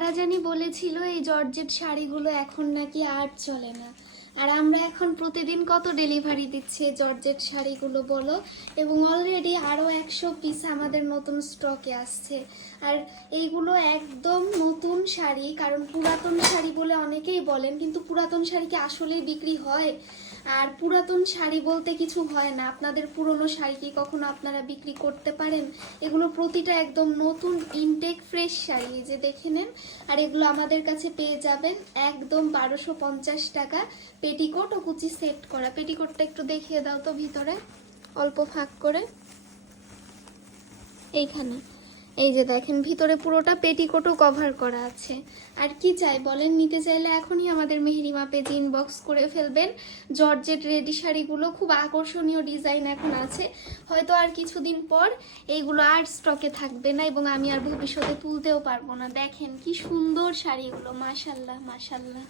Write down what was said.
কারা জানি বলেছিল এই জর্জেট শাড়িগুলো এখন নাকি আর চলে না। আর আমরা এখন প্রতিদিন কত ডেলিভারি দিচ্ছে জর্জেট শাড়িগুলো বলো। এবং অলরেডি আরও 100 পিস আমাদের নতুন স্টকে আসছে। আর এইগুলো একদম নতুন শাড়ি, কারণ পুরাতন শাড়ি বলে অনেকেই বলেন, কিন্তু পুরাতন শাড়ি কি আসলেই বিক্রি হয়? আর পুরাতন শাড়ি বলতে কিছু হয় না। আপনাদের পুরনো শাড়ি কি কখনো আপনারা বিক্রি করতে পারেন? এগুলো প্রতিটা একদম নতুন ইনটেক ফ্রেশ শাড়ি, যে দেখে নেন। আর এগুলো আমাদের কাছে পেয়ে যাবেন একদম 1250 টাকা, পেটিকোট ও কুচি সেট করা। পেটিকোটটা একটু দেখিয়ে দাও তো ভিতরে, অল্প ফাঁক করে এইখানে। এই যে দেখেন ভিতরে পুরোটা পেটিকোটও কভার করা আছে। আর কি চাই বলেন? নিতে চাইলে এখনই আমাদের মেহেরিমা পেজে ইনবক্স করে ফেলবেন। জর্জেট রেডি শাড়িগুলো খুব আকর্ষণীয় ডিজাইন এখন আছে, হয়তো আর কিছুদিন পর এইগুলো আর স্টকে থাকবে না এবং আমি আর ভবিষ্যতে তুলতেও পারবো না। দেখেন কি সুন্দর শাড়িগুলো, মাশাল্লাহ মাশাল্লাহ।